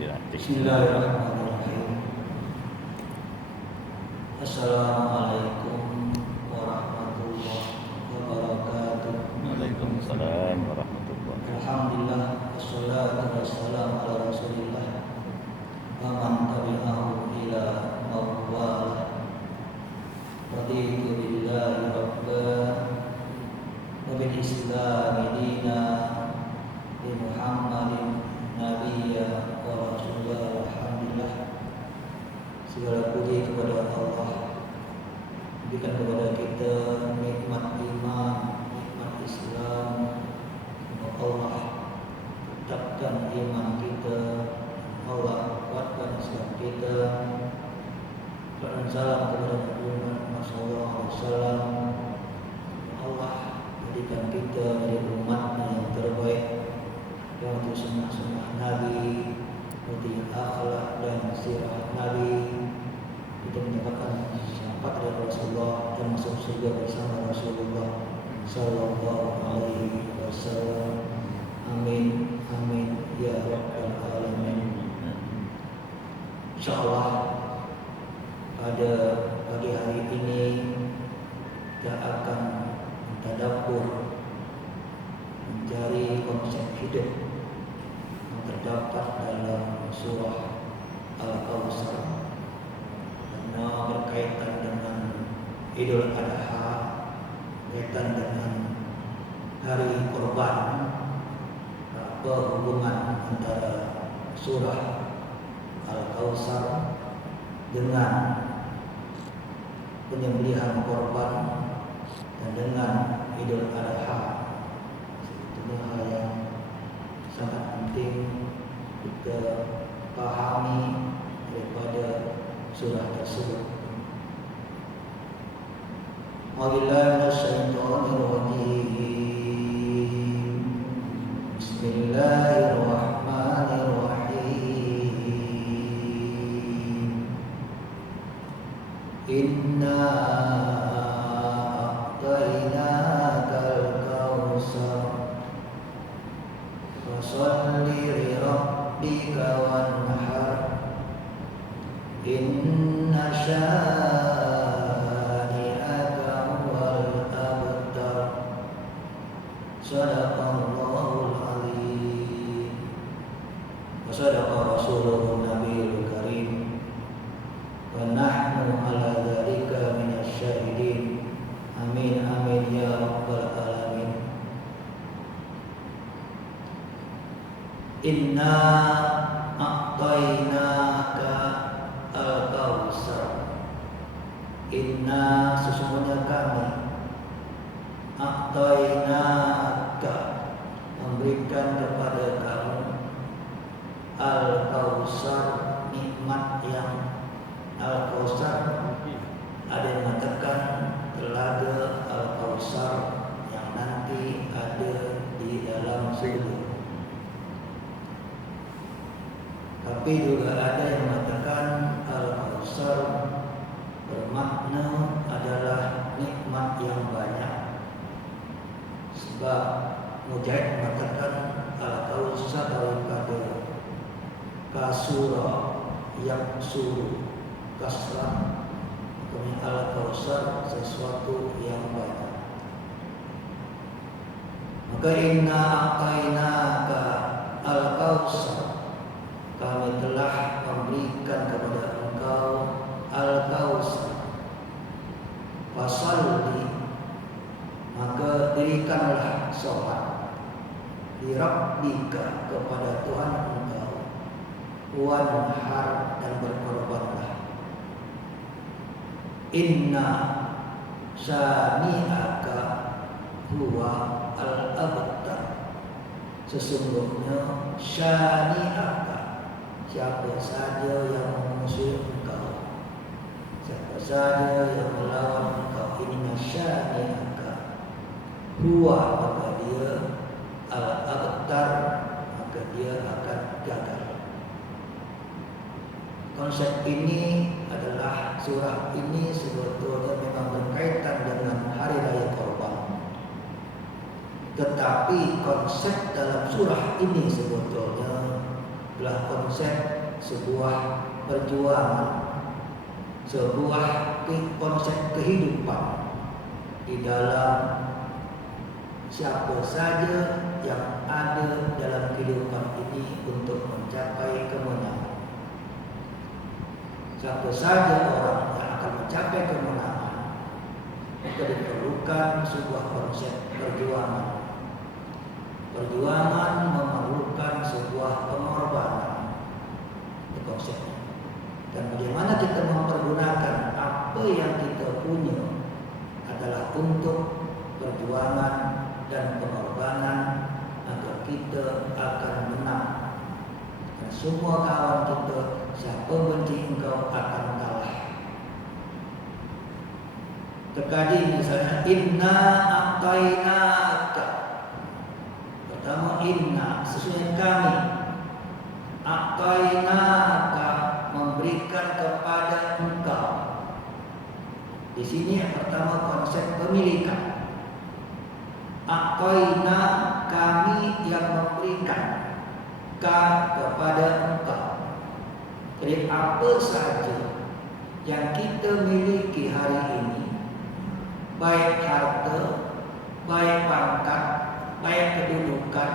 Bismillahirrahmanirrahim. Assalamualaikum warahmatullahi wabarakatuh. Waalaikumsalam warahmatullahi wabarakatuh. Alhamdulillah wassalatu wassalamu ala Rasulillah wa man tabi'ahu ila mawwala. Raditu billahi rabban wa bil islami dinan bi Muhammadin nabiyya wa rasulullah. Alhamdulillah, segala puji kepada Allah, berikan kepada kita nikmat iman, nikmat Islam. Allah tetapkan iman kita, Allah kuatkan Islam kita. Dan salam kepada Nabi Muhammad SAW. Allah jadikan kita menjadi umatnya yang terbaik, yang itu sunnah Nabi, seperti akhlak dan sirah Nabi. Kita menyatakan syafaat dari Rasulullah dan masuk surga bersama Rasulullah Sallallahu Alaihi Wasallam. Amin, amin ya rabbal alamin. Insyaallah pada pagi hari ini kita akan mentadabbur, mencari konsep hidup yang terdapat dalam surah Al-Kautsar, karena berkaitan dengan Idul Adha, berkaitan dengan hari Kurban. Apa hubungan antara surah Al-Kautsar dengan penyembelihan korban dan dengan Idul Adha? Itu hal yang sangat penting kita pahami daripada surah tersebut. Wabillahi minasyaitonir rajim. Bismillahirrahmanirrahim. Inna a'tainakal kautsar fasholli li rabbika wanhar inna syani'aka huwal abtar. Sadaqallahul azim wa sadaqa rasuluhun nabiyul karim wa nahnu ala dzalika minasy syahidin. Amin amin ya rabbal alamin. Inna a'tainaka al-kautsar. Inna, sesungguhnya kami, a'tainaka, memberikan kepada kamu, al-kautsar, nikmat yang al-kautsar. Ada yang mengatakan telaga al-kautsar yang nanti ada di dalam surga. Tapi juga ada yang mengatakan al-kautsar bermakna adalah nikmat yang banyak. Sebab Mujahid mengatakan al-kautsar daripada kasura yang suruh kasrah, kemudian al-kautsar sesuatu yang banyak. Maka inna a'tainaka al-kautsar, kami telah memberikan kepada engkau al-kautsar. Fasholli, maka dirikanlah sholat, li rabbika, kepada Tuhan engkau, wanhar, dan berkorbanlah. Inna syani'aka huwa al-abtar. Sesungguhnya syani'aka, siapa saja yang memusuhi engkau, siapa saja yang melawan engkau, inna syani'aka huwa, maka dia al-abtar, maka dia akan gagal. Konsep ini adalah, surah ini sebetulnya memang berkaitan dengan hari raya Kurban. Tetapi konsep dalam surah ini sebetulnya adalah konsep sebuah perjuangan, sebuah konsep kehidupan di dalam siapa saja yang ada dalam kehidupan ini untuk mencapai kemenangan. Siapa saja orang yang akan mencapai kemenangan, maka diperlukan sebuah konsep perjuangan. Perjuangan memerlukan sebuah pengorbanan, itu konsepnya. Dan bagaimana kita mempergunakan apa yang kita punya adalah untuk perjuangan dan pengorbanan agar kita akan menang. Dan semua kawan kita, siapa benci engkau akan kalah. Terkadang misalnya inna a'tainaka. Pertama inna, sesungguhnya kami a'tainaka, memberikan kepada engkau. Di sini yang pertama konsep pemilikan. A'taina, kami yang memberikan ka kepada engkau. Jadi apa saja yang kita miliki hari ini, baik harta, baik pangkat, baik kedudukan,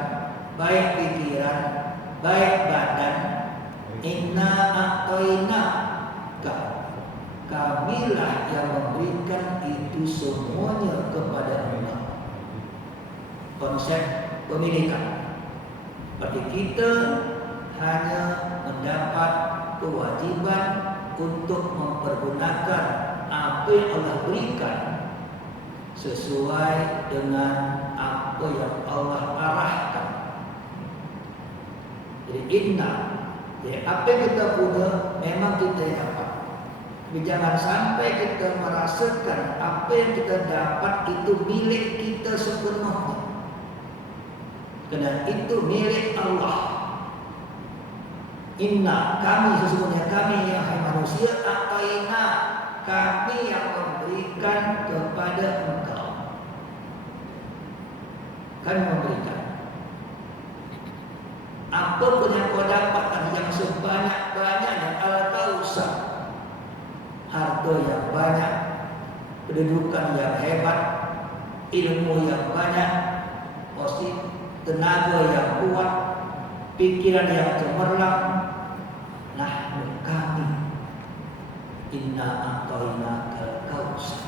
baik pikiran, baik badan, inna a'taina ka, kamilah yang memberikan itu semuanya kepada Allah. Konsep pemilikan. Berarti kita hanya mendapat kewajiban untuk mempergunakan apa yang Allah berikan sesuai dengan apa yang Allah arahkan. Jadi inna, jadi apa yang kita punya memang kita yang dapat. Tapi jangan sampai kita merasakan apa yang kita dapat itu milik kita sepenuhnya. Karena itu milik Allah. Inna, kami, sesungguhnya kami yang manusia, a'taina, kami yang memberikan kepada engkau. Kami memberikan. Apapun yang kau dapatkan yang sebanyak-banyaknya, al-kausar, harta yang banyak, kedudukan yang hebat, ilmu yang banyak, tenaga yang kuat, pikiran yang cemerlang, nahnu kami inna a'taina al-kausar.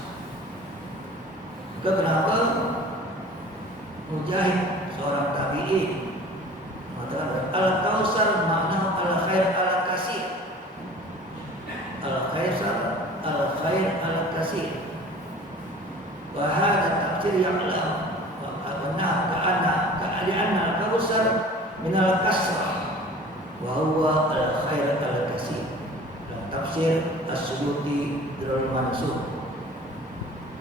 Maka kenapa Mujahid, seorang tabi'in, mengatakan al-kausar makna al-khair al-kasir. Al-khaisar al-khair al-kasir. Wa hadha tafsir yang lahu li'anna al-kausar min al-kasrah wa huwa al-khair al-kasir. Dalam tafsir As-Suyuti Durrul Mansur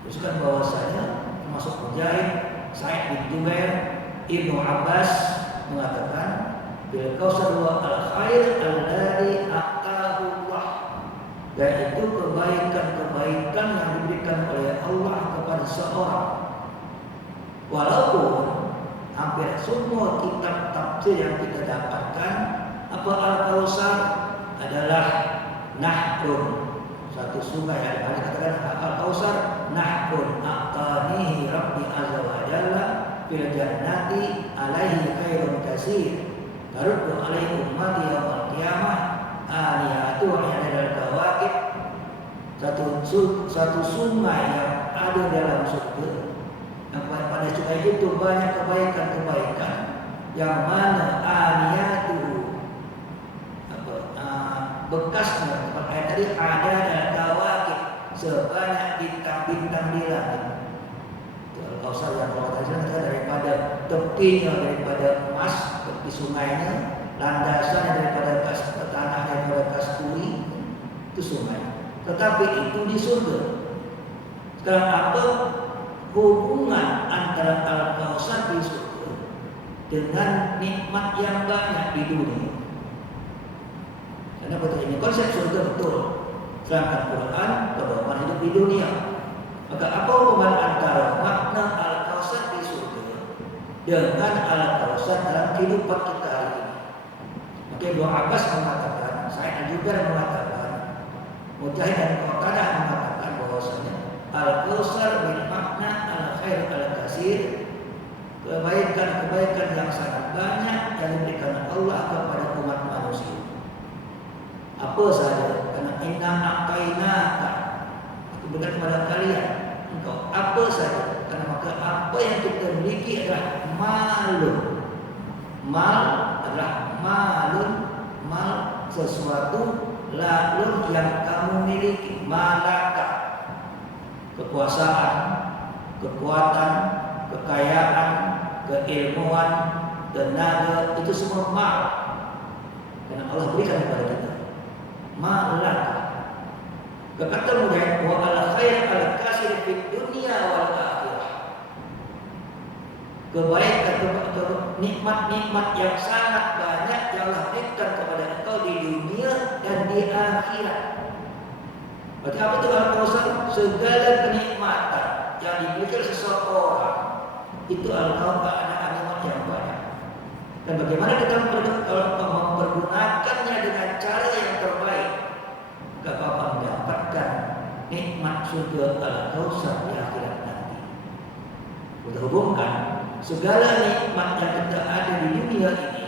disebutkan bahwasanya termasuk Mujahid, Sa'id bin Jubair, Ibnu Abbas mengatakan bil kausar wa al-khair alladhi a'tahu Allah, yaitu kebaikan-kebaikan yang diberikan oleh Allah kepada seorang. Walaupun hampir semua kitab tafsir yang kita dapatkan, apa al-kausar adalah nahrun, satu sungai yang dikatakan al-kausar nahrun a'tanihi rabbi azza wa jalla fil jannati alaihi khairun kasir taruddu alaihi ummati yaumil qiyamah aliyatu wa yadal kawakib. Satu sungai yang ada dalam surga, yang pada sungai itu banyak kebaikan-kebaikan, yang mana aliyatu bekasnya, ayat tadi ada dan kawakib, sebanyak bintang-bintang di langit. Al-Kausar yang Allah Ta'ala daripada tepinya daripada emas, tepi sungainya, landasannya daripada tanah daripada kasturi, itu sungai. Tetapi itu di surga. Sekarang apa hubungan antara Al-Kausar di surga dengan nikmat yang banyak di dunia? Karena betul ini konsep surga betul. Sedangkan Quran berdoa hidup di dunia. Maka apa hubungan antara makna Al-Kausar di surga dengan Al-Kausar dalam kehidupan kita hari ini? Maka Ibnu Abbas mengatakan, Sa'id Al-Jubair mengatakan, Mujahid dan Qatadah mengatakan bahwasanya Al-Kautsar bil makna al-khair al-katsir, kebaikan-kebaikan yang sangat banyak yang diberikan Allah kepada umat manusia. Apa saja? Karena inna a'tainaka, aku berikan kepada kalian engkau apa saja. Karena maka apa yang kita miliki adalah malun. Mal adalah malun, mal sesuatu, lalun yang kamu miliki, malaka, kekuasaan, kekuatan, kekayaan, keilmuan, tenaga, itu semua mal. Karena Allah berikan kepada kita. Malaka. Kata Mujahid, wa al khair al kasir fid dunya wal akhirah. Kebaikan, nikmat-nikmat yang sangat banyak yang Allah berikan kepada engkau di dunia dan di akhirat. Berarti apa itu Al-Kautsar? Segala kenikmatan yang dimiliki oleh seseorang itu Al-Kautsar ada nikmat yang banyak. Dan bagaimana kita mempergunakannya dengan cara yang terbaik, maka Bapak mendapatkan nikmat surga Al-Kautsar di akhirat nanti. Kita hubungkan segala nikmat yang kita ada di dunia ini,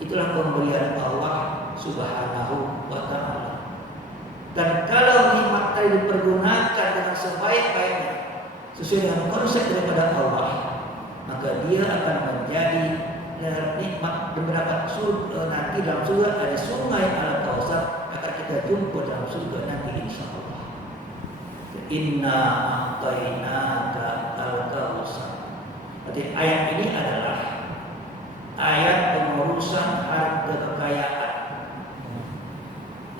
itulah pemberian Allah Subhanahu wa ta'ala. Dan kalau nikmat tadi dipergunakan dengan sebaik-baiknya sesuai dengan konsep daripada Allah, maka dia akan menjadi nikmat beberapa surga. Nanti dalam surga ada sungai Al-Kautsar akan kita jumpa dalam surga nanti insyaallah. Inna a'tainaka al-kautsar. Jadi ayat ini adalah ayat pengurusan harta kekayaan,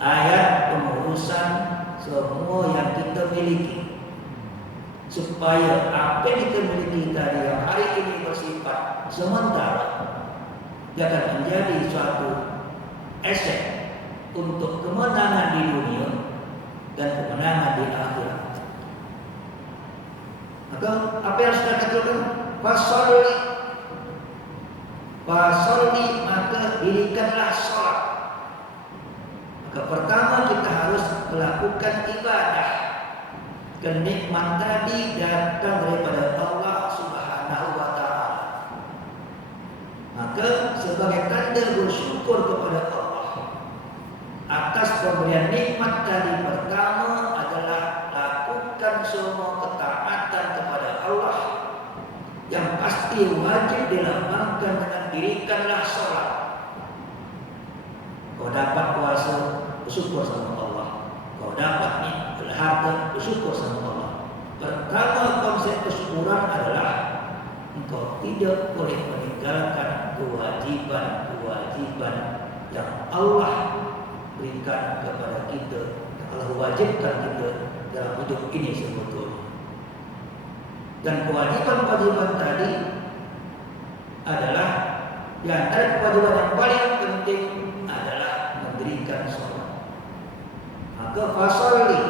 ayat pengurusan semua yang kita miliki, supaya apa yang kita miliki tadi yang hari ini bersifat sementara, dia akan menjadi suatu aset untuk kemenangan di dunia dan kemenangan di akhirat. Maka apa yang sudah kita lakukan? Fasolli, maka dirikanlah sholat. Maka pertama kita harus melakukan ibadah. Kenikmat tadi datang daripada Allah Subhanahu wa ta'ala. Maka sebagai tanda bersyukur kepada Allah atas pemberian nikmat tadi, pertama adalah lakukan semua ketaatan kepada Allah yang pasti wajib dilambangkan dengan dirikanlah sholat. Kau dapat puasa, bersyukur sama Allah. Kau dapat harta, bersyukur sama Allah. Pertama konsep kesyukuran adalah engkau tidak boleh meninggalkan kewajiban-kewajiban yang Allah berikan kepada kita, yang Allah wajibkan kita dalam hidup ini sebetulnya. Dan kewajiban-kewajiban tadi adalah di antara kewajiban yang paling penting adalah mendirikan sholat. Maka fasolli,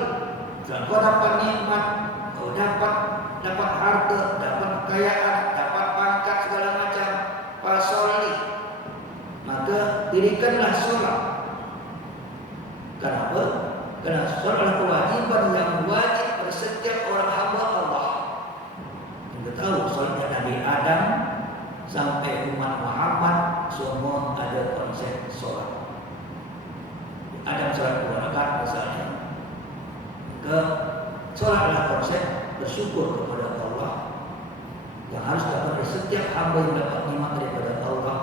kalau kau dapat nikmat, kau dapat harta, dapat kekayaan, dapat pangkat segala macam, fasolli, maka dirikanlah sholat. Kenapa? Karena sholat adalah kewajiban yang wajib pada setiap orang hamba Allah. Kita tahu sholatnya Nabi Adam sampai umat Muhammad semua ada konsep sholat. Adam sholat 2 rakaat misalnya, maka sholat adalah konsep bersyukur kepada Allah yang harus dapat dari setiap hamba yang dapat nikmat daripada Allah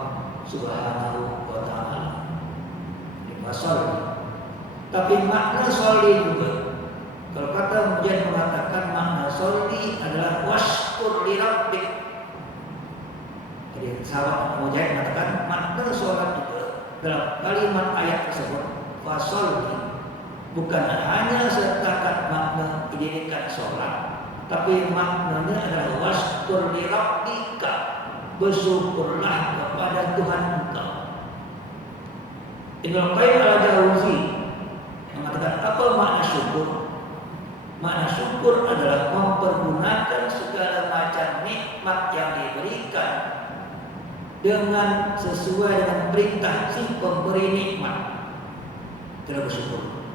Subhanahu wa ta'ala. Ini fasolli. Tapi makna sholli juga, kalau kata Mujahid mengatakan makna sholli adalah washkur li rabbik. Jadi sahabat Mujahid mengatakan makna sholat juga dalam kalimat ayat tersebut fasolli bukan hanya setakat makna didirikan sholat, tapi maknanya adalah washkur li rabbika, bersyukurlah kepada Tuhan engkau. Ibnu Qayyim al-Jauzi mengatakan apa makna syukur? Makna syukur adalah mempergunakan segala macam nikmat yang diberikan dengan sesuai dengan perintah si pemberi nikmat, kita bersyukur.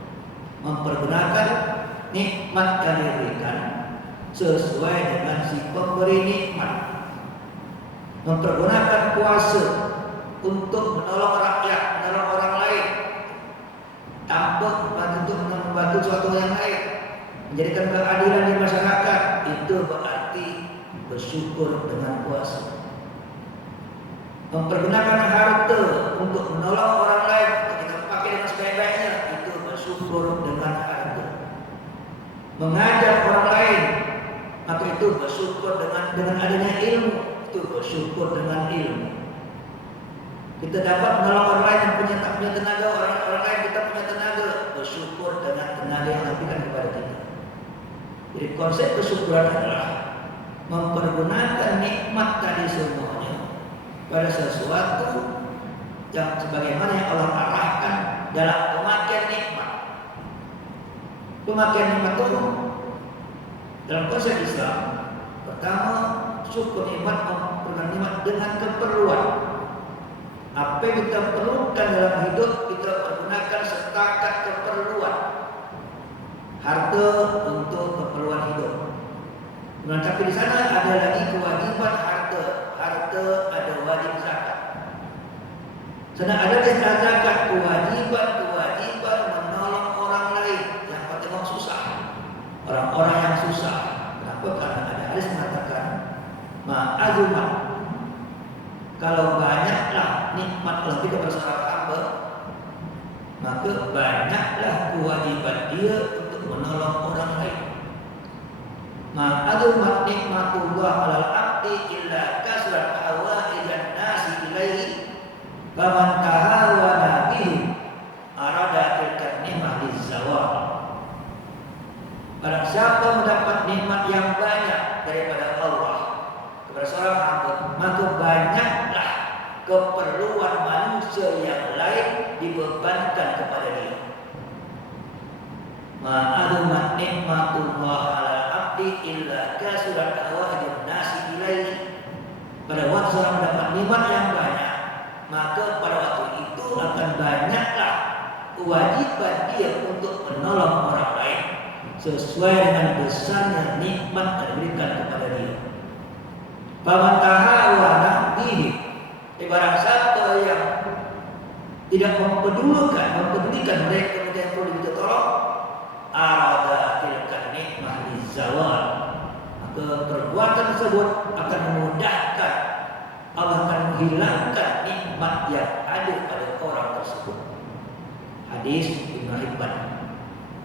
Mempergunakan nikmat yang diberikan sesuai dengan si pemberi nikmat. Mempergunakan kuasa untuk menolong rakyat, menolong orang lain, tanpa untuk membantu suatu yang lain, menjadikan keadilan di masyarakat, itu berarti bersyukur dengan kuasa. Mempergunakan harta untuk menolong orang lain, ketika pakai dengan sebaik-baiknya, itu bersyukur dengan harta. Mengajar orang lain, maka itu bersyukur dengan adanya ilmu, itu bersyukur dengan ilmu. Kita dapat menolong orang lain yang tak punya tenaga, orang lain kita punya tenaga, bersyukur dengan tenaga yang diberikan kepada kita. Jadi konsep bersyukuran adalah mempergunakan nikmat tadi semuanya pada sesuatu yang sebagaimana yang Allah arahkan dalam pemakaian nikmat. Pemakaian nikmat itu dalam konsep Islam, pertama, syukur nikmat, mempergunakan nikmat dengan keperluan. Apa yang kita perlukan dalam hidup kita pergunakan setakat keperluan. Harta untuk keperluan hidup. Nah, tapi di sana ada lagi kewajiban harta. Harta ada wajib zakat. Sana ada istilah zakat, kewajiban menolong orang lain yang memang susah. Orang-orang yang susah. Kenapa? Karena ada hadis mengatakan ma'azumat. Kalau banyaklah nikmat Allah kepada seorang hamba, maka banyaklah kewajiban dia untuk menolong orang lain. Ma'azumat nikmatullah alal abdi illa kasrat hawaijan nasi ilaihi faman tahawana bihi arada tilka nikmah lizawal. Barang siapa mendapat nikmat yang banyak daripada Allah kepada seorang hamba, maka banyaklah keperluan manusia yang lain dibebankan kepada dia. Ma'azumat nikmatullah alal abdi illa kasurat hawaijan nasi ilaihi. Pada waktu seorang mendapat nikmat yang banyak, maka pada waktu itu akan banyaklah kewajiban dia untuk menolong orang lain sesuai dengan besarnya nikmat yang diberikan kepada dia. Faman tahawana bihi, barang siapa yang tidak mempedulikan mereka yang perlu kita tolong, arada tilka nikmah lizawal, maka perbuatan tersebut akan memudahkan, Allah akan menghilangkan nikmat yang ada pada orang tersebut. Hadis Ibnu Hibban.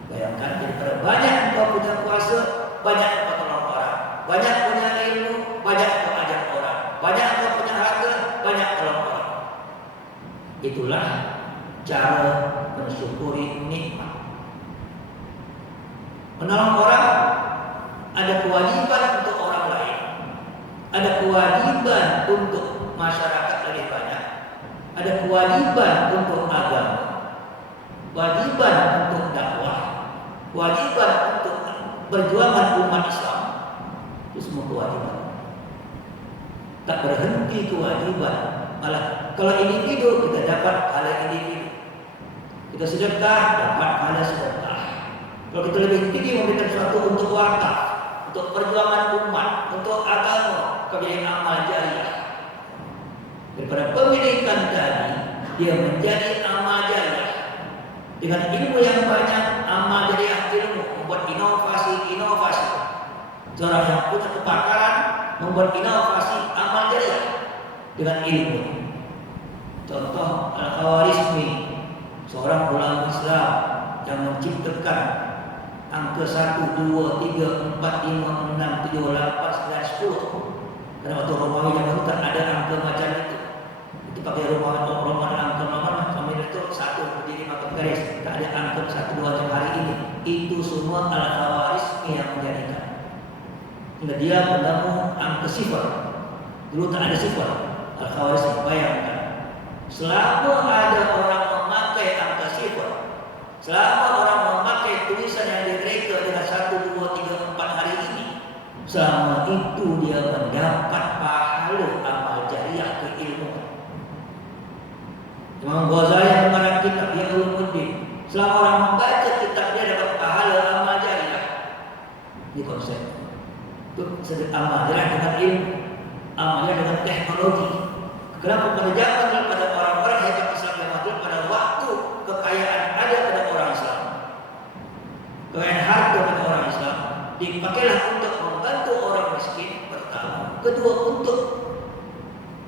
Bayangkan, daripada banyak engkau punya kuasa, banyak engkau tolong orang, banyak punya ilmu, banyak engkau ajar orang, banyak engkau punya harta, banyak tolong orang. Itulah cara mensyukuri nikmat. Menolong orang ada kewajiban untuk orang lain, ada kewajiban untuk masyarakat lebih banyak, ada kewajiban untuk agama, kewajiban untuk dakwah, kewajiban untuk perjuangan umat Islam. Itu semua kewajiban. Tak berhenti kewajiban. Malah kalau individu kita dapat pahala individu, kita sedekah dapat pahala sedekah. Kalau kita lebih tinggi memberikan sesuatu untuk wakaf, untuk perjuangan umat, untuk agama, menjadi amal jariah. Daripada pemilikan tadi, dia menjadi amal jariah. Dengan ilmu yang banyak, amal jariah ilmu, membuat inovasi. Seorang yang punya kepakaran membuat inovasi amal jariah dengan ilmu. Contoh Al-Khawarizmi, seorang ulama Islam yang menciptakan angka 1, 2, 3, 4, 5, 6, 7, 8, 9, 10. Karena waktu Romawi yang baru tak ada angka macam itu. Itu pakai Romawi angka nomor, kami itu 1 berdiri maka garis. Tak ada angka 1, 2 macam hari ini. Itu semua Al-Khawarizmi yang menjadikan. Hingga dia menemu angka sifar. Dulu tak ada sifar. Al-Khawarizmi, bayangkan. Selama ada orang memakai angka sifar, selama orang memakai tulisan yang direka dengan 1, 2, 3, 4 hari ini, selama itu dia mendapat pahala amal jariah keilmuan. umat. Imam Ghazali yang mengarang kitab Ihya Ulumuddin, selama orang membaca kitab dia dapat pahala amal jariah. Ini konsep. Itu sedekah amal jariah dengan ilmu, amal jariah dengan teknologi. Kenapa pada zaman pada orang-orang hebat Islam yang maju pada waktu kekayaan ada pada orang Islam, kekayaan harta pada orang Islam dipakailah untuk membantu orang miskin pertama, kedua untuk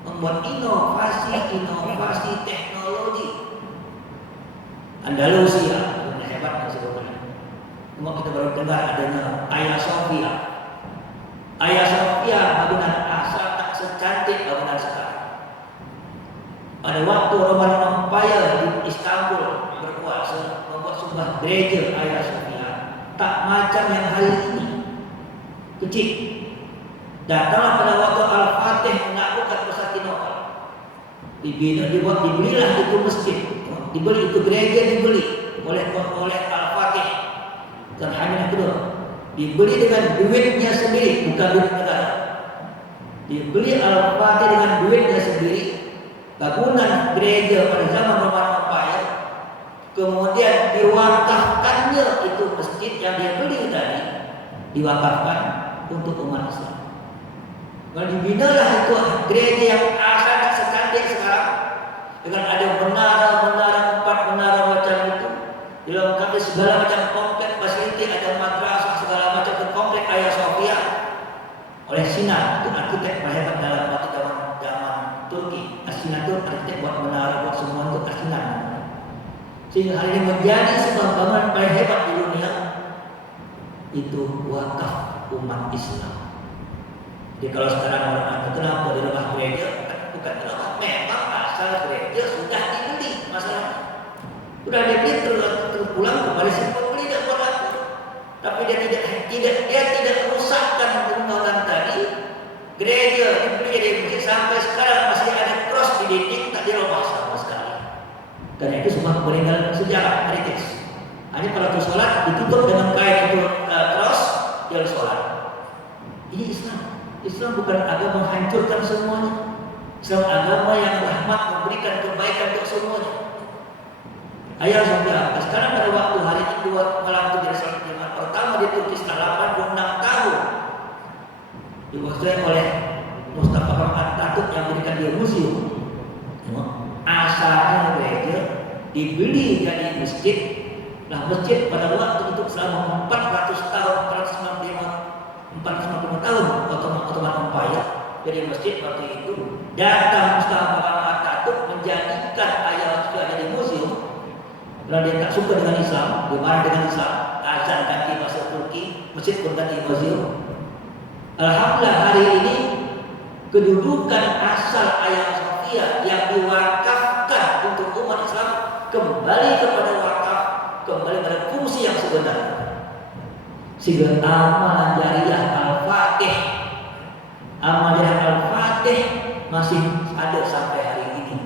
membuat inovasi teknologi. Andalusia benar hebatnya sebetulnya. Cuma kita baru dengar adanya Hagia Sophia. Hagia Sophia bangunan asal tak secantik bangunan sekarang. Pada waktu Roman Empire di Istanbul berkuasa membuat sebuah gereja Hagia Sophia, tak macam yang hari ini, kecil. Datanglah pada waktu Al-Fatih menaklukkan Konstantinopel, dibelilah itu masjid, dibeli itu gereja, dibeli oleh Al-Fatih. Dan hanya kedua, dibeli dengan duitnya sendiri, bukan duit negara. Dibeli Al-Fatih dengan duitnya sendiri, bangunan gereja pada zaman Roman Empire, kemudian diwakafkannya itu masjid yang dia beli tadi, diwakafkan untuk umat Islam. Kalau dibinalah itu gereja yang sangat secantik sekarang, dengan ada menara, 4 menara macam itu, dilengkapi segala macam komplek fasiliti, ada madrasah segala macam komplek Hagia Sophia oleh Sina, itu arsitek terhebat dalam waktu zaman Turki. Sina itu arsitek buat menara, buat semua itu Sina. Sehingga hari ini menjadi sebuah bangunan paling hebat di dunia, itu wakaf umat Islam. Jadi kalau sekarang orang mengatakan kenapa di rumah gereja, bukan kenapa, memang asal gereja sudah dibeli, masalahnya sudah dibeli terpulang kepada si pembeli dan pelaku. Tapi dia tidak merusakkan bangunan tadi. Gereja dibeli jadi masjid, sampai sekarang masih ada cross di dinding, tak dirubah sama sekali. Karena itu semua peninggalan sejarah heritage. Hanya pada waktu sholat ditutup dengan kain itu cross, dia sholat. Ini Islam. Islam bukan agama menghancurkan semuanya. Islam agama yang rahmat, memberikan kebaikan untuk semuanya. Ayat Sophia. Sekarang pada waktu hari ini 2 malam itu jadi salat Jumat pertama di Turki setelah 86 tahun. Diwakili oleh Mustafa Kemal Atatürk yang memberikan dia museum. Asalnya gereja dibeli jadi masjid. Nah, masjid pada waktu itu selama 400 tahun, 455 tahun Ottoman Empire, jadi masjid waktu itu datang Mustafa Kemal Atatürk menjadikan Hagia Sophia jadi museum. Karena dia tak suka dengan Islam, dia marah dengan Islam, azan ganti bahasa Turki, masjid pun ganti museum. Alhamdulillah hari ini kedudukan asal Hagia Sophia yang diwakafkan untuk umat Islam kembali kepada wakaf, kembali pada fungsi yang sebenarnya. Sehingga amal jariah Al-Fatih, amal jariah Al-Fatih masih ada sampai hari ini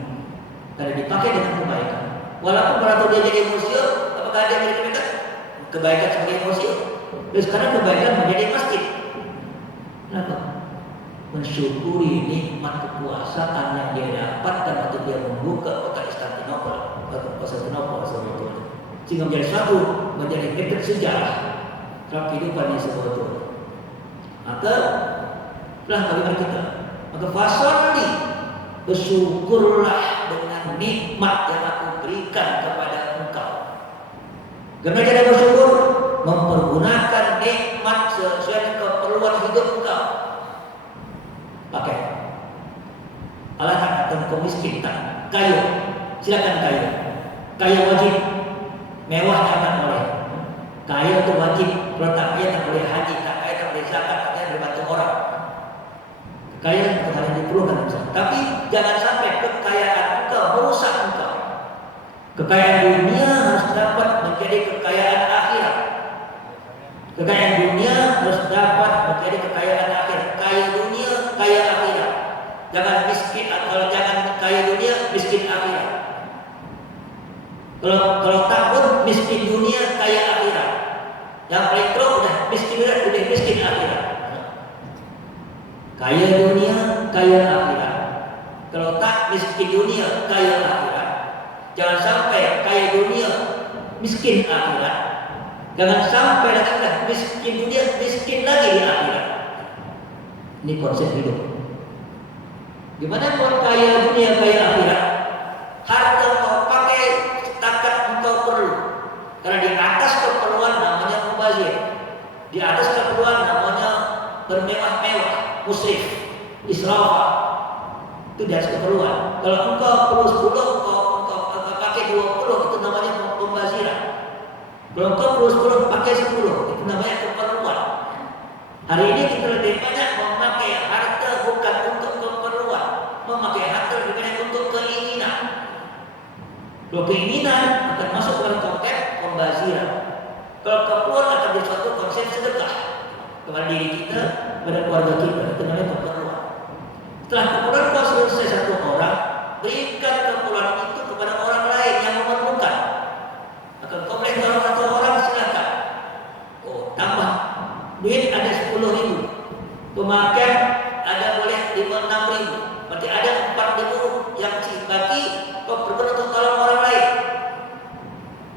karena dipakai dengan kebaikan. Walaupun pada dia jadi museum, apakah dia menjadi kebaikan sebagai museum? Dan sekarang kebaikan menjadi masjid. Kenapa? Mensyukuri nikmat kekuasaan yang dia dapatkan waktu dia membuka kota Konstantinopel sebetulnya. Sehingga menjadi suatu menjadi heritage sejarah dalam kehidupan yang sebetulnya. Maka telah bagaimana kita? Maka fasalli, bersyukurlah dengan nikmat yang aku berikan kepada engkau. Bagaimana cara bersyukur? Mempergunakan nikmat sesuai dengan keperluan hidup engkau. Pakai alat atau kemiskinkan, kayu, silakan kayu. Kayu wajib, mewah dapat boleh. Kayu itu wajib, kalau tak kaya tak boleh haji, tak kaya tak boleh zakat, tak kaya boleh bantu orang. Kekayaan bukan hal yang diperlukan misalnya. Tapi jangan sampai kekayaan engkau merusak engkau. Kekayaan dunia harus dapat menjadi kekayaan akhirat. Kekayaan dunia harus dapat menjadi kekayaan akhirat. Kaya dunia, kaya akhirat. Jangan miskin, kalau jangan kaya dunia, miskin akhirat. Kalau takut miskin dunia, kaya akhirat. Yang paling teruk udah miskin dunia, udah miskin akhirat. Kaya dunia, kaya akhirat. Kalau tak miskin dunia, kaya akhirat. Jangan sampai kaya dunia, miskin akhirat. Jangan sampai lagi miskin dunia, miskin lagi di akhirat. Ini konsep hidup. Gimana kau kaya dunia, kaya akhirat? Harta kau pakai setakat engkau perlu. Karena di atas keperluan namanya mubazir. Di atas keperluan namanya bermewah-mewah, musrif, israfah. Itu di atas keperluan. Kalau engkau perlu 10, engkau pakai 20, itu namanya pembaziran. Kalau engkau perlu 10, pakai 10, itu namanya keperluan. Hari ini kita lebih banyak memakai harta bukan untuk keperluan, memakai harta lebih banyak untuk keinginan. Kalau keinginan akan masuk dalam konsep pembaziran. Kalau keperluan akan jadi suatu konsep sedekah kepada diri kita, kepada keluarga kita, itu namanya keperluan. Setelah keperluan kau selesai satu orang, berikan keperluan itu kepada orang lain yang memerlukan. Akan kau boleh tolong satu orang, silakan. Oh, tambah. Duit ada 10.000, pemakaian ada boleh 6.000. Berarti ada 4.000 yang bagi kau perlu untuk tolong orang lain.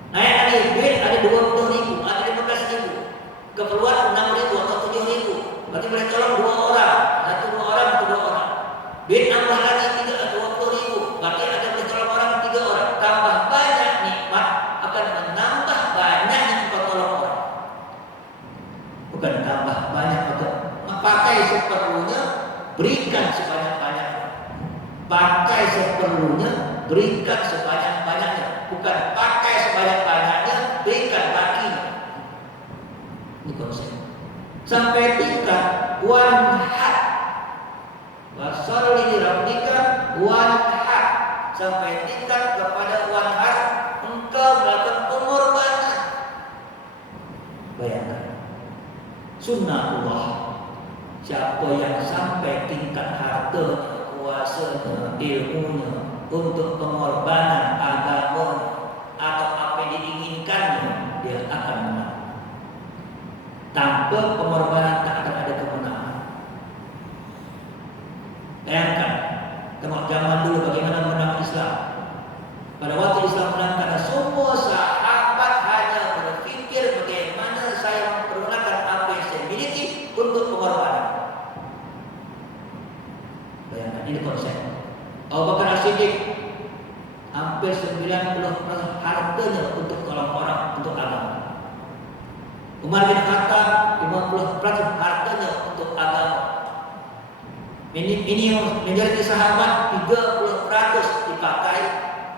Naik lagi, duit ada 20.000, ada 15.000. Keperluan 6.000 atau 7.000. Berarti boleh tolong 2 orang, satu 2 orang, satu 2 orang. Duit nambah lagi 20.000, berarti ada boleh tolong orang 3 orang. Tambah banyak nikmat akan menambah banyaknya engkau tolong orang. Bukan tambah banyak atau pakai seperlunya, berikan sebanyak-banyaknya. Pakai seperlunya, berikan sebanyak-banyaknya. Bukan pakai sebanyak-banyaknya, berikan baginya. Ini konsep. Sampai tingkat wanhar. Washolli li rabbika wanhar. Sampai tingkat kepada wanhar, engkau melakukan pengorbanan. Bayangkan. Sunnatullah. Siapa yang sampai tingkat hartanya, kuasanya, ilmunya untuk pengorbanan agamanya atau apa yang diinginkannya, dia akan menang. Tanpa pengorbanan tak akan ada kemenangan. Bayangkan, tengok zaman dulu bagaimana menang Islam. Pada waktu Islam menang, karena semua sahabat hanya berpikir bagaimana saya mempergunakan apa yang saya miliki untuk pengorbanan. Bayangkan, ini konsep. Abu Bakar As-Siddiq hampir 90% hartanya untuk tolong orang, untuk agama. Umar bin Khattab 50% hartanya untuk agama. Ini menjadi sahabat 30% dipakai,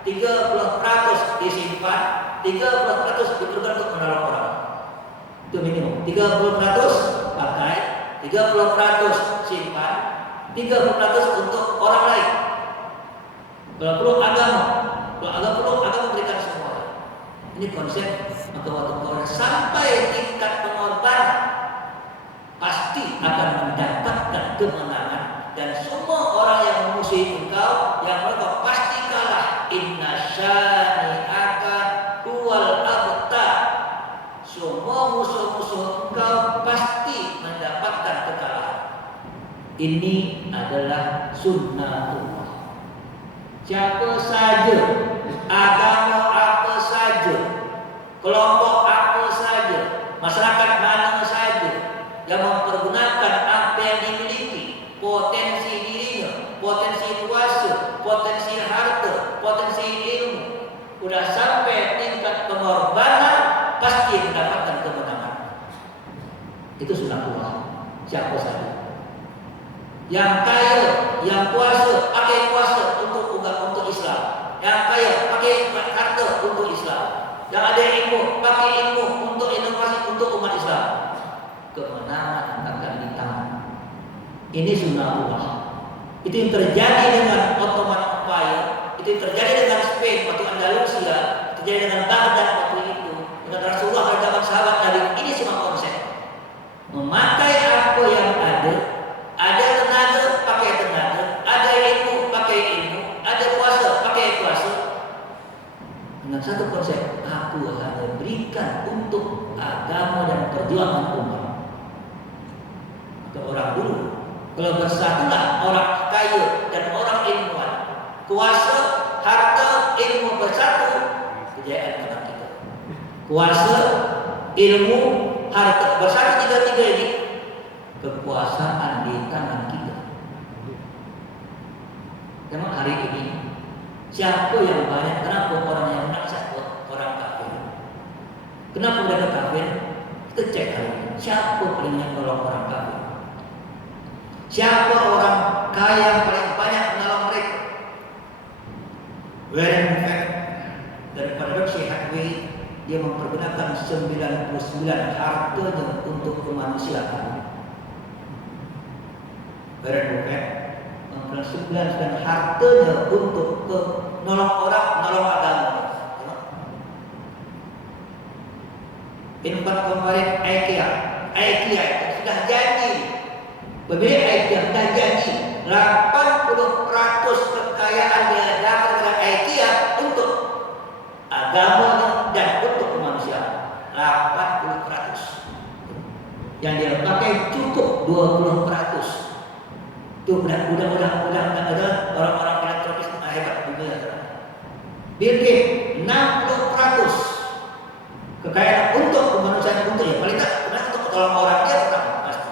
30% disimpan, 30% diberikan untuk menolong orang. Itu minimum. 30% pakai, 30% simpan, 30% untuk orang lain. Kalau perlu agama, kalau agama berikan semua. Ini konsep atau waktu sampai tingkat pengorbanan pasti akan mendapatkan kemenangan. Dan semua orang yang memusuhi engkau, yang mereka pasti kalah. Inna syani'aka huwal abtar. Semua musuh-musuh engkau pasti mendapatkan kekalahan. Ini adalah sunnatullah. Siapa saja, agama apa saja, kelompok apa saja, masyarakat mana saja yang mempergunakan apa yang dimiliki, potensi dirinya, potensi kuasa, potensi harta, potensi ilmu, sudah sampai tingkat pengorbanan, pasti mendapatkan kemenangan. Itu sunnatullah. Siapa saja yang kaya, yang kuasa, pakai kuasa untuk Islam. Yang kaya, pakai harta untuk Islam. Yang ada ilmu, pakai ilmu untuk inovasi untuk umat Islam. Kemenangan akan di tangan. Ini sunnatullah. Itu yang terjadi dengan Ottoman Empire, itu yang terjadi dengan Spain waktu Andalusia, terjadi dengan Baghdad waktu itu, dengan Rasulullah pada zaman sahabat Nabi. Ini semua konsep. Memakai apa yang ada tenaga, pakai tenaga, ada ilmu, pakai ilmu, ada kuasa, pakai kuasa. Dengan satu konsep, aku hanya berikan untuk agama dan perjuangan umat. Untuk orang dulu, kalau bersatulah orang kaya dan orang ilmuwan, Kuasa, harta, ilmu bersatu, kejayaan tangan kita. Kuasa, ilmu, harta bersatu, tiga-tiga ini kekuasaan di tangan kita. Memang hari ini siapa yang banyak? Kenapa orang yang menang? Siapa orang kafir? Kenapa mereka kafir? Kita cek hari ini. Siapa paling banyak menolong orang kafir? Siapa orang kaya yang paling banyak menolong mereka? Warren Buffett daripada Berkshire Hathaway, dia mempergunakan 99 hartanya untuk kemanusiaan. Warren Buffett mempergunakan 99 hartanya untuk menolong orang, menolong agama. Infak kemarin IKEA itu sudah janji. Pemilik IKEA sudah janji 80% kekayaan dia dapat dari IKEA untuk agamanya dan untuk kemanusiaan. 80%. Yang dia pakai cukup 20%. Itu udah orang-orang filantropis hebat dunia. Bill Gates 60% kekayaan untuk kemanusiaan, untuk yang paling tak untuk tolong orang dia pertama pasti.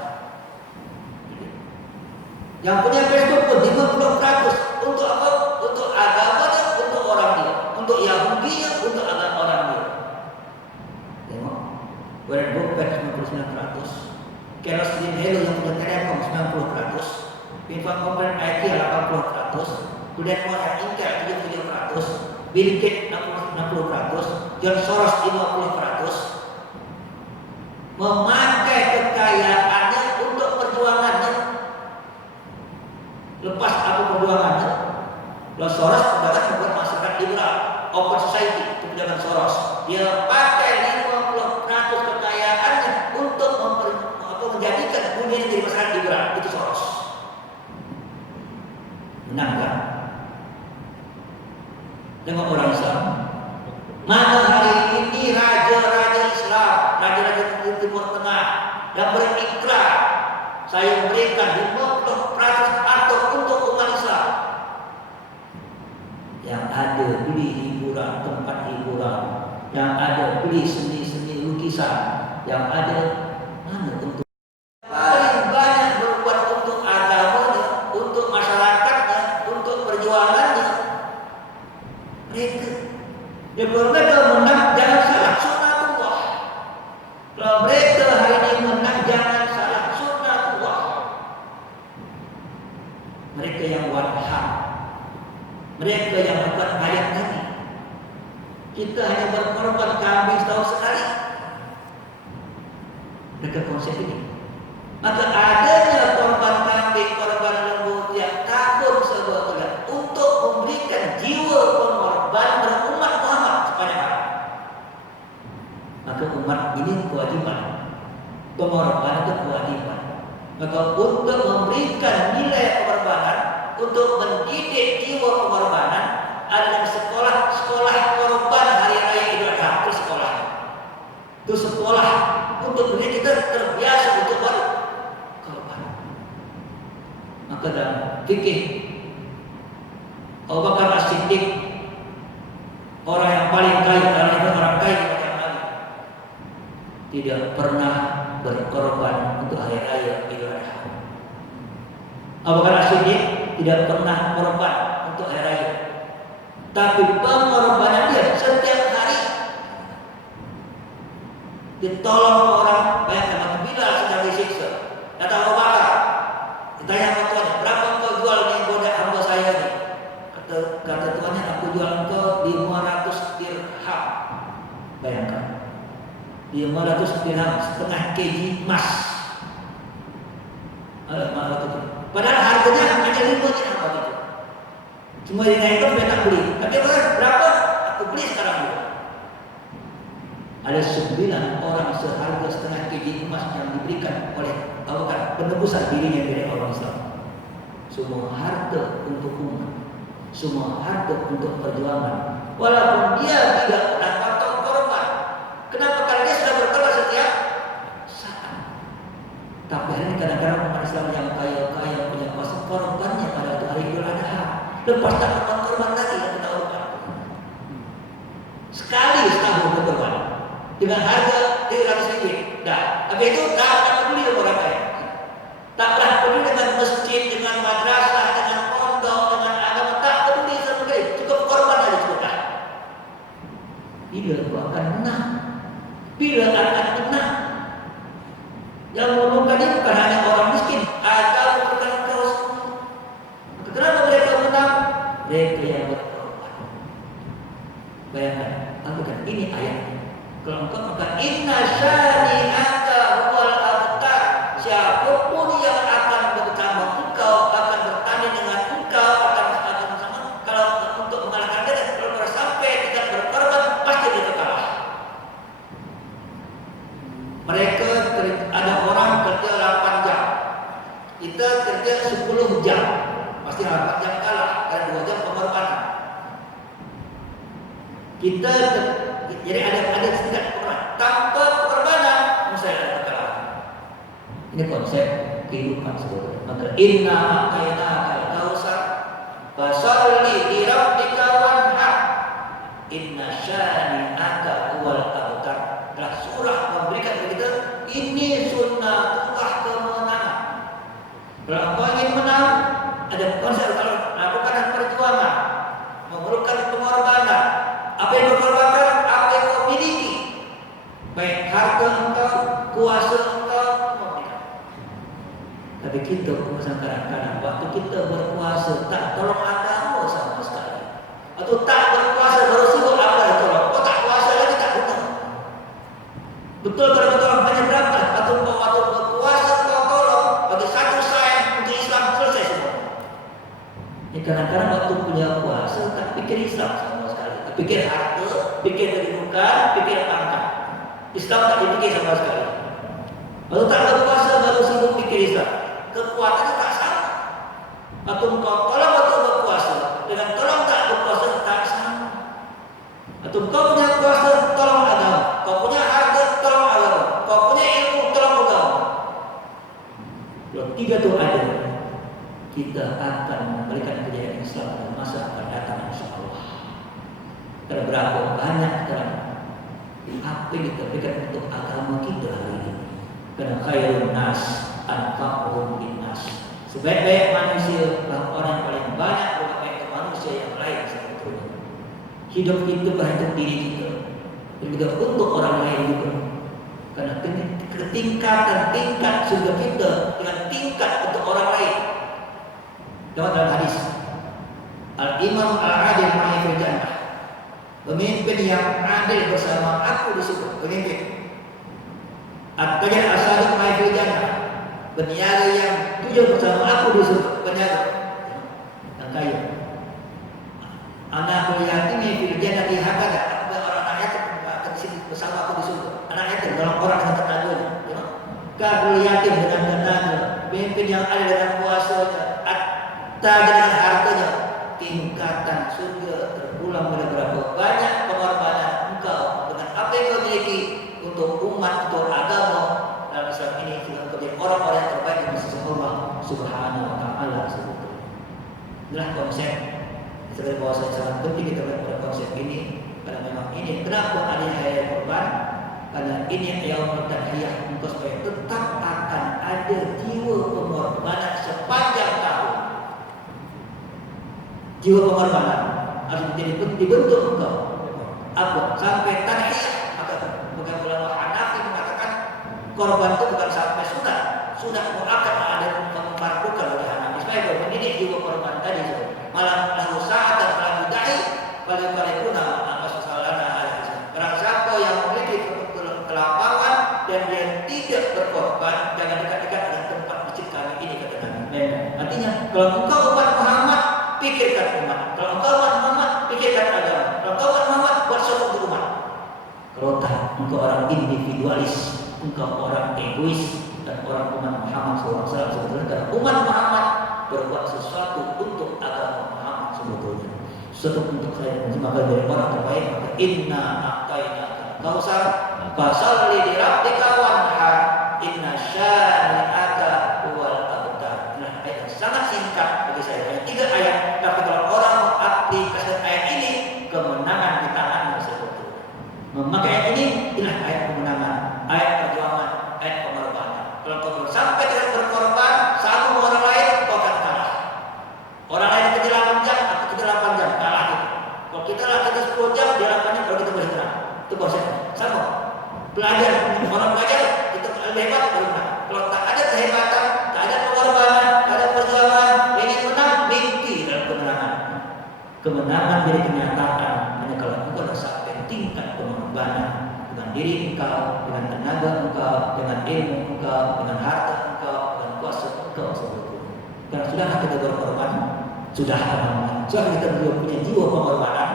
Yang punya Facebook pun 50% untuk apa? Untuk agamanya, untuk orang dia, untuk Yahudinya, untuk agama orang dia. Tengok, Warren Buffett 99%, Carlos Slim Hello yang punya Telekom 90%. Infak komponen IKEA 80%, kemudian orang Intel 77%, Bill Gates 60%, John Soros 50%, memakai kekayaannya untuk perjuangannya. Lepas apa perjuangannya? John Soros perjuangan membuat masyarakat liberal, open society, itu perjuangan Soros. Dia pakai 50% kekayaannya untuk menjadikan dunia menjadi masyarakat liberal, itu Soros. Menang kan? Tengok orang Islam. Mana hari ini raja-raja Islam, raja-raja di Timur Tengah yang berikrar, saya memberikan 50% atau untuk umat Islam. Yang ada beli hiburan, tempat hiburan, yang ada beli seni-seni lukisan, yang ada mana untuk paling banyak berbuat untuk agamanya, untuk masyarakatnya, untuk perjuangannya. Mereka, kalau mereka menang, jangan salah sunnatullah. Kalau mereka hari ini menang, jangan salah sunnatullah. Mereka yang wadham, mereka yang membuat ayat tadi. Kita hanya berkorban kambing setahun sekali. Mereka konsep ini. Maka adanya korban kambing, korban lembu yang takut sebetulnya untuk memberikan jiwa pengorban berumat Muhammad sepanjang hari. Maka umat ini kewajiban, pengorbanan itu kewajiban. Maka untuk memberikan nilai pengorbanan, untuk mendidik jiwa pengorbanan, ada sekolah korban hari raya Idul Adha, itu sekolah. Itu sekolah untuk mendidik kita terbiasa untuk korban. Maka dalam fikih Abu Bakar As-Siddiq, orang yang paling kaya, orang kaya macam Nabi, tidak pernah berkorban untuk hari raya Idul Adha. Abu Bakar As-Siddiq tidak pernah korban untuk hari raya, tapi pengorbanan dia setiap hari. Ditolong orang, bayangkan waktu Bilal sedang disiksa, kata Abu Bakar, ditanya sama tuannya, berapa engkau jual nih budak hamba saya nih? Kata tuannya, aku jual engkau 500 dirham. Bayangkan, 500 dirham, setengah kg emas. Padahal harganya hanya 5 dirham begitu. Semua dinaikkan, saya tak beli. Tapi berapa? Aku beli sekarang juga. Ada 9 orang seharga setengah kg emas yang diberikan oleh Abu Bakar, penebusan dirinya dari orang Islam. Semua harta untuk umat, semua harta untuk perjuangan. Walaupun dia tidak pernah patok korban. Kenapa? Karena dia sudah berkorban setiap saat. Tapi hari ini kadang-kadang umat Islam yang kaya punya kuasa korbannya pada hari Idul Adha. Lepas tak korban dengan harga 300 ringgit. Dah, tapi itu tak peduli dengan orang kaya. Tak pernah peduli dengan masjid, dengan madrasah, dengan pondok, dengan agama. Tak peduli sama sekali. Cukup korban aja cukup dah. Bila aku akan menang? Bila akan menang? Yang mengumpulkan ini bukan hanya orang miskin, agama bukan kau semua. Kenapa mereka menang? Mereka yang berkorban. Bayangkan, aku kan ini ayatnya. Kalau engkau maka inna syani'aka huwal abtar. Siapapun yang akan bersama engkau, akan bertanding dengan engkau, akan bersama. Kalau untuk mengalahkan dia, kalau sampai tidak berkorban, pasti dia kalah. Mereka ada orang kerja 8 jam, kita kerja 10 jam, pasti 8 jam kalah, dan 2 jam pengorbanan. Kita jadi ada tingkat pengorbanan. Tanpa pengorbanan, mustahil ada kekalahan. Ini konsep kehidupan sebetulnya. Maka inna a'tainaka al-kautsar fasalli li rabbika wanhar inna syani'aka huwal abtar. Adalah surah memberikan kepada kita ini sunnatullah kemenangan. Kalau engkau ingin menang, ada konsep kalau lakukan perjuangan, memerlukan pengorbanan. Apa yang berkorbankan, apa yang kau miliki, baik harta engkau, kuasa engkau, memberikan. Tapi kita pemesan kadang-kadang waktu kita berkuasa tak tolong agama sama sekali, atau tak berkuasa baru sibuk apa yang tolong. Kau tak kuasa lagi tak guna. Betul kalau kau tolong banyak berapa, atau kau waktu berkuasa kau tolong bagi satu sayang untuk Islam selesai semua. Ini kadang-kadang waktu punya kuasa tak pikir Islam sama sekali. Pikir harta, pikir kedudukan, pikir pangkat. Islam tak dipikir sama sekali. Lalu tak berkuasa baru sibuk pikir Islam. Kekuatannya tak sama. Atau kau tolong waktu berkuasa, dengan tolong tak berkuasa tak sama. Atau kau punya kuasa tolong agama, kau punya harta tolong agama, kau punya ilmu tolong agama. Kalau tiga itu ada, kita akan memberikan kejayaan Islam pada masa akan datang insyaAllah. Karena berapa banyak sekarang apa yang kita berikan untuk agama kita hari ini. Karena khairun nas anfa'uhum linnas. Sebaik-baik manusia adalah orang yang paling banyak berbakti ke manusia yang lain sebetulnya. Hidup kita bukan untuk diri kita, tapi juga untuk orang lain juga. Karena tingkat surga kita dengan tingkat untuk orang lain. Dalam hadis Al-Imam Al-Adil ma'i fil jannah. Pemimpin yang adil bersama aku di surga. Pemimpin At-Tajir As-Sadiq ma'i fil jannah. Peniaga yang jujur bersama aku di surga. Peniaga yang kaya. Anak yatim fil jannah dihakada. Orang anak yatim akan bersama aku di surga. Anak yatim dalam orang dengan tenaganya. Kahul yatim dengan tenaga. Pemimpin yang adil dengan kuasanya. At-Tajir dengan hartanya. Tingkatan surga terpulang pada berapa banyak pengorbanan engkau dengan apa yang kau miliki untuk umat, untuk agama dalam Islam ini juga menjadi orang-orang yang terbaik di sisi Allah Subhanahu wa taala sebetulnya. Inilah konsep. Sebagai bahwa saya sangat penting kita pada konsep ini karena memang ini kenapa ada hari korban, karena ini yaumul tadhiyah, engkau supaya tetap akan ada jiwa pengorbanan sepanjang tahun. Jiwa pengorbanan harus dibentuk engkau. Apa? Sampai tadhiyah. Maka ulama Hanafi mengatakan korban itu bukan sampai sunat. Sunat muakkad ada memfardukan oleh Hanafi. Supaya mendidik jiwa korban tadi. Malam lahu sa'at dan malam bid'ai Balik-balikuna Barang siapa yang memiliki kelapangan dan dia tidak berkorban, jangan dekat-dekat dengan tempat masjid kami ini, kata Nabi. Artinya kalau engkau umat Muhammad, pikirkan umat. Kalau engkau umat Muhammad, pikirkan agama. Kalau engkau umat Muhammad, buat sesuatu untuk umat. Kalau tak, engkau orang individualis, engkau orang egois, dan orang umat Muhammad SAW sebetulnya. Karena umat Muhammad berbuat sesuatu untuk agama Muhammad sebetulnya, sesuatu untuk saya. Maka dari orang terbaik, maka inna a'tainaka kautsar fasalli li rabbika wanhar inna syani'aka huwal abtar. Nah, ayat sangat singkat bagi saya, hanya 3 ayat, tapi kalau orang mengaplikasikan ayat ini, kemenangan di tangannya sebetulnya. Memakai ayat ini, inilah ayat Kemenangan jadi kenyataan hanya kalau engkau sudah sampai tingkat pengorbanan dengan diri engkau, dengan tenaga engkau, dengan ilmu engkau, dengan harta engkau, dengan kuasa engkau sebetulnya. Karena sudahkah kita berkorban? Sudah teman-teman. Sudah kita punya jiwa pengorbanan.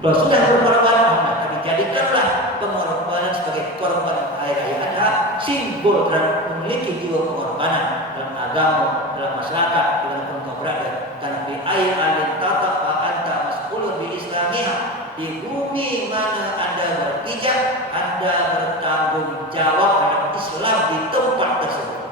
Kalau sudah berkorban, maka dijadikanlah pengorbanan sebagai korban hari raya Adha, simbol dan memiliki jiwa pengorbanan dalam agama, dalam masyarakat, dalam engkau berada. Karena di ayat alin tata anta mas'ulun bi islamiha, di bumi mana Anda berpijak, Anda bertanggung jawab terhadap Islam di tempat tersebut.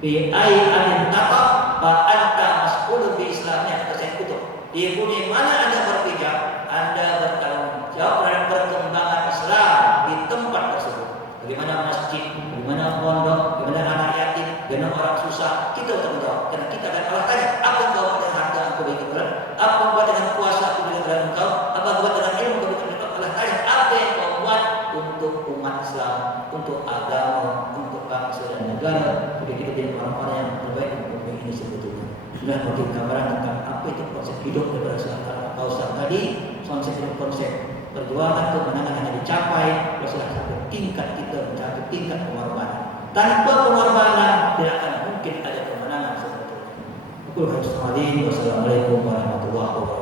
Di ayat alin tata anta mas'ulun bi islamiha, kata saya kutub. Di bumi mana Anda berpijak, Anda bertanggung jawab terhadap perkembangan Islam di tempat tersebut. Bagaimana masjid, bagaimana pondok, bagaimana anak yatim, bagaimana orang susah, kita bertanggung jawab. Karena kita akan Allah tanya, apa yang kau buat dengan harta engkau berikan kepada, apa yang buat dengan kuasa aku berikan kepada engkau, apa yang buat dengan ilmu kau berikan kepada engkau. Allah tanya, apa yang kau buat untuk umat Islam, untuk agama, untuk bangsa dan negara. Jadi kita jadi orang-orang yang terbaik untuk ini sebetulnya. Sudah bagi gambaran tentang apa itu konsep hidup daripada Ustaz tadi. Konsep perjuangan kemenangan hanya dicapai kalau sudah sampai tingkat kita mencapai tingkat pengorbanan. Tanpa pengorbanan tidak akan mungkin ada kemenangan sebetulnya. Wassalamualaikum warahmatullahi wabarakatuh.